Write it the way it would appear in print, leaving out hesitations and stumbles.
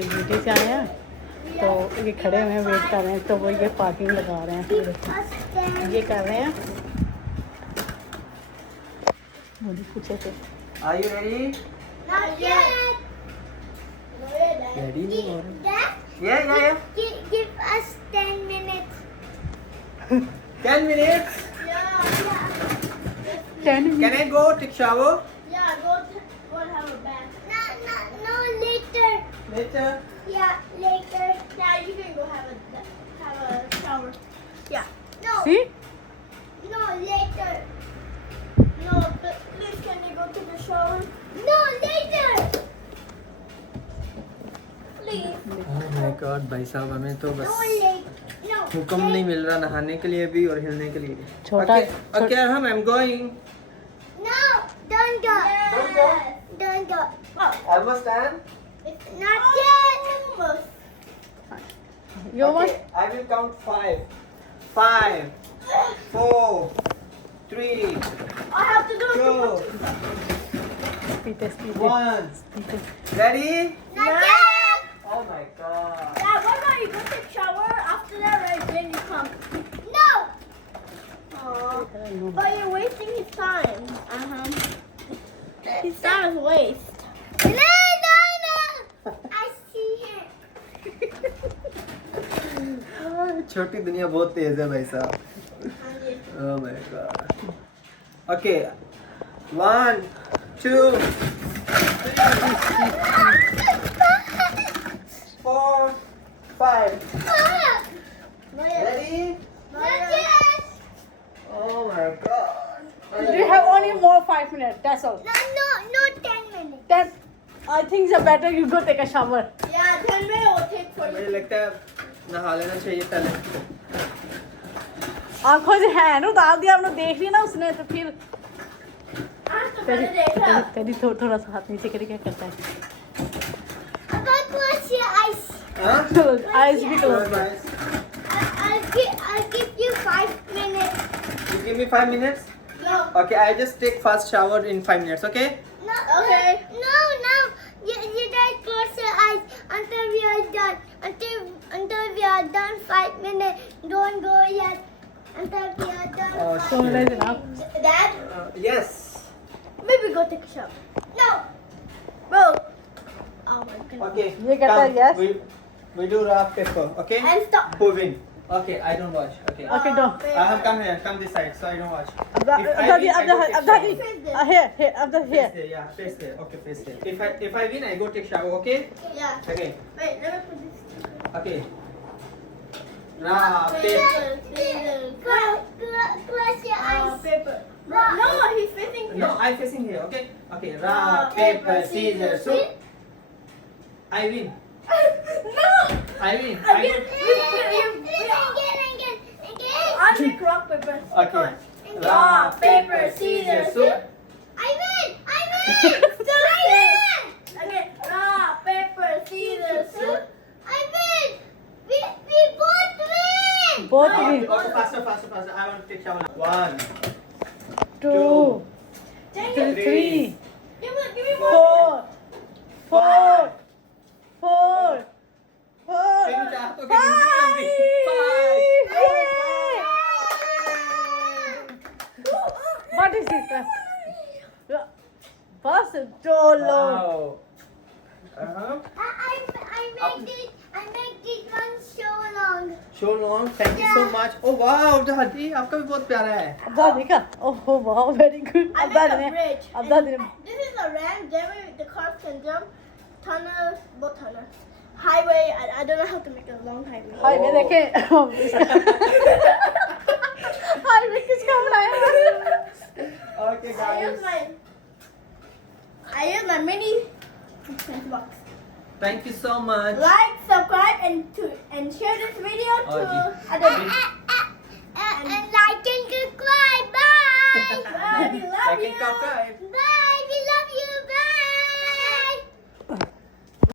Duty से आए हैं तो ये खड़े हुए हैं, वेट कर रहे हैं, तो वो ये पार्किंग लगा रहे हैं, ये कर रहे हैं। कुछ ऐसे Are you ready? Not yet. Ready? Dad, Yeah. give us 10 minutes. 10 minutes. Yeah. 10 Can I go take shower? Yeah, go have a bath. No, later. Later. Yeah, later. Yeah, you can go have a shower. Yeah. No. See? No, later. No, but please can you go take a shower? No, later. Please. Oh my God, भाई साहब हमें तो बस No, later. No. हुक्म नहीं मिल रहा नहाने के लिए भी और हिलने के लिए। छोटा- Okay, I'm going. No, don't go. Don't go? Don't go. Almost done. Not yet. Almost. You want? Okay, I will count 5. 5, 4, 3, I have to do 2, Speed 1. Ready? Not yet. Oh my God. Yeah, what about you go take shower after that, right? Then you come. No. Aww. But you're wasting his time. His time is waste. No. I see him. छोटी दुनिया बहुत तेज है भाई साहब। Oh my God. Okay. 1, 2, 4, 5. Ready? Not yet. Oh my God. You have only more 5 minutes. That's all. No, 10 minutes. Then I think it's better you go take a shower. Yeah, 10 minutes will take for मुझे you. लगता है नहा लेना चाहिए पहले। आंखों से है ना डाल दिया, आपने देख लिया ना उसने, तो फिर तेरी थोड़ा सा हाथ नीचे करके क्या करता है। About close your eyes. हाँ? आइज भी Close close. my eyes. I'll give you 5 minutes. You give me 5 minutes? No. Okay, I just take first shower in 5 minutes, okay? No. Okay. No. You don't close your eyes until we are done. Until we are done 5 minutes. Don't go yet. Until we are done. Oh, 5 So shit. that's enough. Dad, Yes. maybe go take a shower. No. Bro. Oh my goodness. Okay. ये कहता है come, yes. We do rock paper, okay? And stop. Who win? Okay, I don't watch. Okay. Okay, don't. Come here, come this side, so I don't watch. If I win, I go take shower. Here, here. Face there, yeah, face there. Okay, face there. If I win, I go take shower, okay? Yeah. Okay. Wait, let me put this. Okay. Rock paper. Close your eyes. Paper. No, he's facing here. No, I'm facing here, okay? Okay. Rock paper scissors shoot. I win. No. I win. Again. I'll make rock, paper. Okay. Rock, paper, scissors, shoot. I win. Still win. Okay. Rock, paper, scissors, shoot. I win. We both win. Both Okay, win. faster. I want to take shower. 1, 2, Dang it. 3, Give me more. 4. Can you tap? Okay, What is it? First, Jolo. Wow. I make this one so long. So long. Thank you so much. Oh wow, दादी आपका भी बहुत प्यारा है. अब्दा देखा? Oh wow, very good. I अब्दा make a ने bridge. अब्दा ने This is a ramp. Then the cars can jump. Tunnel, both tunnel. Highway. I don't know how to make a long highway. हाय में देखे हाय में किसका बनाया? Okay guys. I use my mini box. Thank you so much. Like, subscribe, and share this video to other and like and subscribe. Bye. Bye. We love Like you. and subscribe.